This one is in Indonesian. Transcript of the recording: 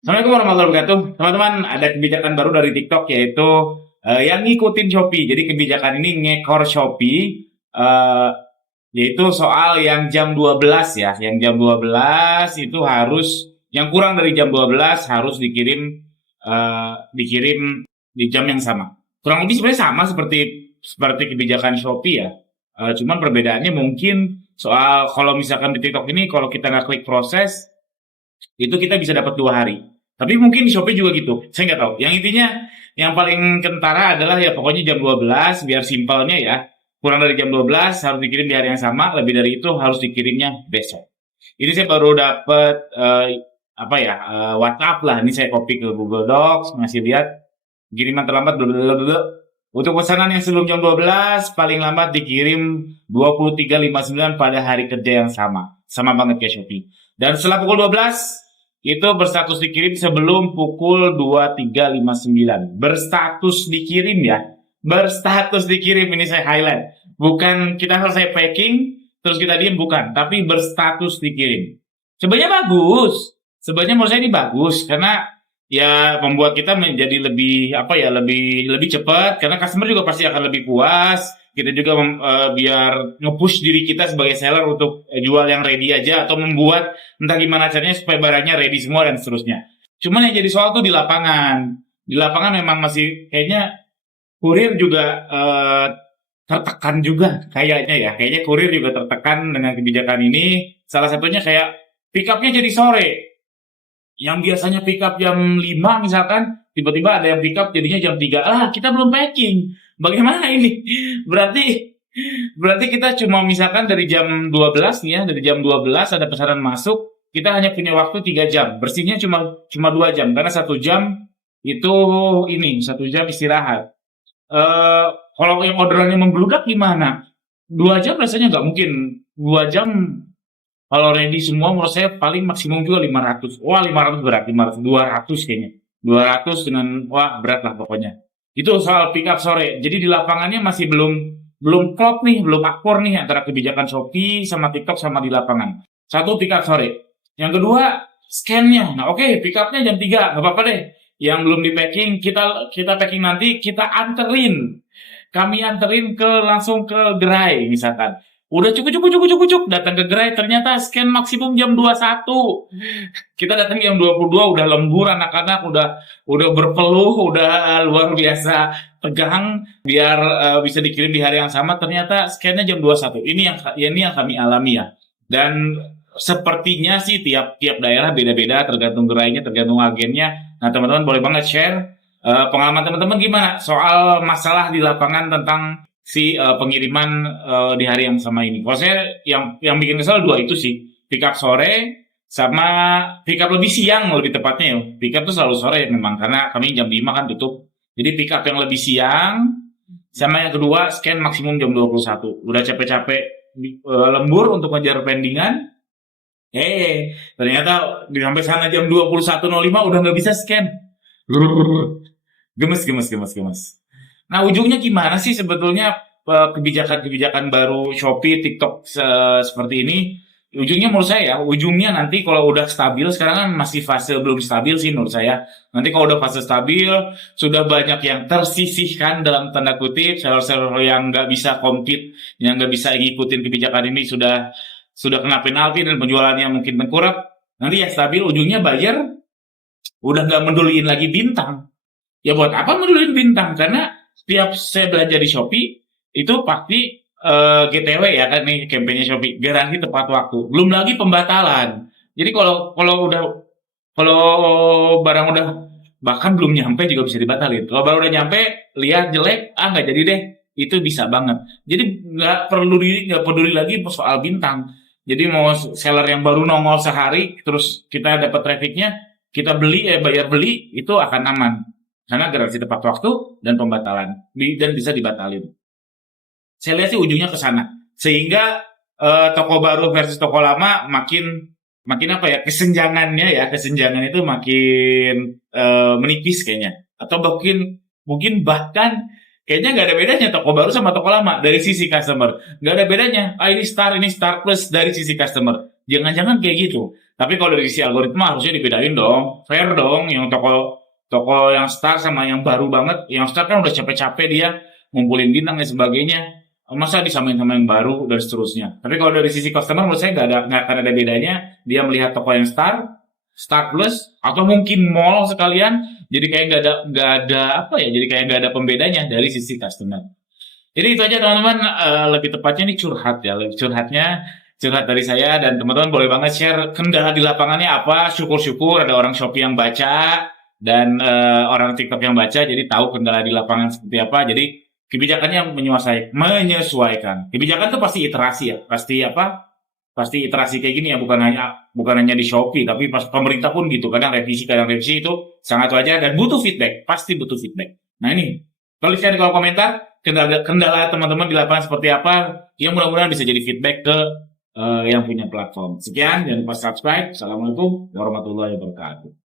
Assalamualaikum warahmatullahi wabarakatuh. Teman-teman, ada kebijakan baru dari TikTok yaitu yang ngikutin Shopee. Jadi kebijakan ini ngekor Shopee, yaitu soal yang jam 12 ya. Yang jam 12 itu harus, yang kurang dari jam 12 harus dikirim di jam yang sama. Kurang lebih sebenarnya sama seperti kebijakan Shopee ya. Cuman perbedaannya mungkin soal kalau misalkan di TikTok ini kalau kita nggak klik proses itu kita bisa dapat 2 hari. Tapi mungkin di Shopee juga gitu. Saya nggak tahu. Yang intinya yang paling kentara adalah ya pokoknya jam 12 biar simpelnya ya. Kurang dari jam 12 harus dikirim di hari yang sama, lebih dari itu harus dikirimnya besok. Ini saya baru dapat WhatsApp lah. Ini saya copy ke Google Docs, ngasih lihat kiriman terlambat blablabla. Untuk pesanan yang sebelum jam 12 paling lambat dikirim 23.59 pada hari kerja yang sama. Sama banget kayak Shopee. Dan setelah pukul 12 itu berstatus dikirim sebelum pukul 23.59. Berstatus dikirim ya. Berstatus dikirim, ini saya highlight. Bukan kita selesai packing terus kita diem, bukan, tapi berstatus dikirim. Sebenarnya bagus. Sebenarnya menurut saya ini bagus karena ya membuat kita menjadi lebih cepat karena customer juga pasti akan lebih puas. Kita juga biar nge-push diri kita sebagai seller untuk jual yang ready aja atau membuat entah gimana caranya supaya barangnya ready semua dan seterusnya. Cuman yang jadi soal tuh di lapangan. Di lapangan memang masih kayaknya kurir juga tertekan juga kayaknya ya. Kayaknya kurir juga tertekan dengan kebijakan ini. Salah satunya kayak pick up-nya jadi sore. Yang biasanya pick up jam 5 misalkan, tiba-tiba ada yang pick up jadinya jam 3. Kita belum packing. Bagaimana ini? Berarti kita cuma misalkan dari jam 12 nih ya, dari jam 12 ada pesanan masuk, kita hanya punya waktu 3 jam. Bersihnya cuma 2 jam karena 1 jam itu 1 jam istirahat. Kalau yang orderannya membludak gimana? 2 jam rasanya nggak mungkin. 2 jam kalau ready semua menurut saya paling maksimum juga 500. Wah, 500 berat, 500, 200 kayaknya. 200 dengan berat lah pokoknya. Itu soal pick up sore. Jadi di lapangannya masih belum klop nih, belum akur nih antara kebijakan Shopee sama TikTok sama di lapangan. Satu, pick up sore. Yang kedua, scan-nya. Nah, oke, pick up-nya jam 3, enggak apa-apa deh. Yang belum di packing kita packing nanti, kita anterin. Kami anterin langsung ke gerai misalkan. Udah cukup datang ke gerai, ternyata scan maksimum jam 21. Kita datang jam 22 udah lembur, anak-anak udah berpeluh, udah luar biasa tegang biar bisa dikirim di hari yang sama, ternyata scannya jam 21. Ini yang kami alami ya. Dan sepertinya sih tiap daerah beda-beda, tergantung gerainya, tergantung agennya. Nah, teman-teman boleh banget share pengalaman teman-teman gimana soal masalah di lapangan tentang pengiriman di hari yang sama ini. Kalau saya yang bikin kesal 2 itu sih, pick up sore sama pick up lebih siang lebih tepatnya ya. Pick up tuh selalu sore memang karena kami jam 5 kan tutup. Jadi pick up yang lebih siang sama yang kedua scan maksimum jam 21. Udah capek-capek lembur untuk ngejar pendingan. Ternyata sampai sana jam 21.05 udah nggak bisa scan. Gemes. Nah, ujungnya gimana sih sebetulnya kebijakan-kebijakan baru Shopee, TikTok seperti ini? Ujungnya menurut saya, ujungnya nanti kalau udah stabil, sekarang kan masih fase belum stabil sih menurut saya. Nanti kalau udah fase stabil, sudah banyak yang tersisihkan dalam tanda kutip, seller-seller yang nggak bisa compete, yang nggak bisa ngikutin kebijakan ini sudah kena penalti dan penjualannya mungkin berkurang. Nanti yang stabil, ujungnya buyer udah nggak meduliin lagi bintang. Ya buat apa meduliin bintang? Karena setiap saya belanja di Shopee itu pasti GTW ya kan nih kampanye Shopee, garansi tepat waktu. Belum lagi pembatalan. Jadi kalau barang udah bahkan belum nyampe juga bisa dibatalin. Kalau baru udah nyampe lihat jelek, nggak jadi deh. Itu bisa banget. Jadi nggak peduli lagi soal bintang. Jadi mau seller yang baru nongol sehari terus kita dapat trafficnya, kita bayar beli itu akan aman. Karena garansi tepat waktu dan pembatalan dan bisa dibatalin. Saya lihat sih ujungnya ke sana. Sehingga toko baru versus toko lama makin kesenjangannya itu makin menipis kayaknya. Atau mungkin bahkan kayaknya nggak ada bedanya toko baru sama toko lama dari sisi customer. Nggak ada bedanya. Ini Star Plus dari sisi customer. Jangan-jangan kayak gitu. Tapi kalau dari sisi algoritma harusnya dibedain dong. Fair dong yang toko yang star sama yang baru banget. Yang star kan udah capek-capek dia ngumpulin bintang dan sebagainya. Masa disamain sama yang baru dan seterusnya. Tapi kalau dari sisi customer menurut saya nggak akan ada bedanya. Dia melihat toko yang star plus, atau mungkin mall sekalian. Jadi kayak nggak ada apa ya? Jadi kayak nggak ada pembedanya dari sisi customer. Jadi itu aja teman-teman. Lebih tepatnya ini curhat ya. Lebih curhat dari saya, dan teman-teman boleh banget share kendala di lapangannya apa. Syukur-syukur ada orang Shopee yang baca dan orang TikTok yang baca, jadi tahu kendala di lapangan seperti apa. Jadi kebijakannya menyesuaikan. Kebijakan itu pasti iterasi ya, pasti iterasi kayak gini ya, bukan hanya di Shopee, tapi pas pemerintah pun gitu. Kadang revisi itu sangat wajar dan butuh feedback, pasti butuh feedback. Nah ini, tuliskan di kolom komentar kendala teman-teman di lapangan seperti apa, yang mudah-mudahan bisa jadi feedback ke yang punya platform. Sekian, jangan lupa subscribe. Assalamualaikum warahmatullahi wabarakatuh.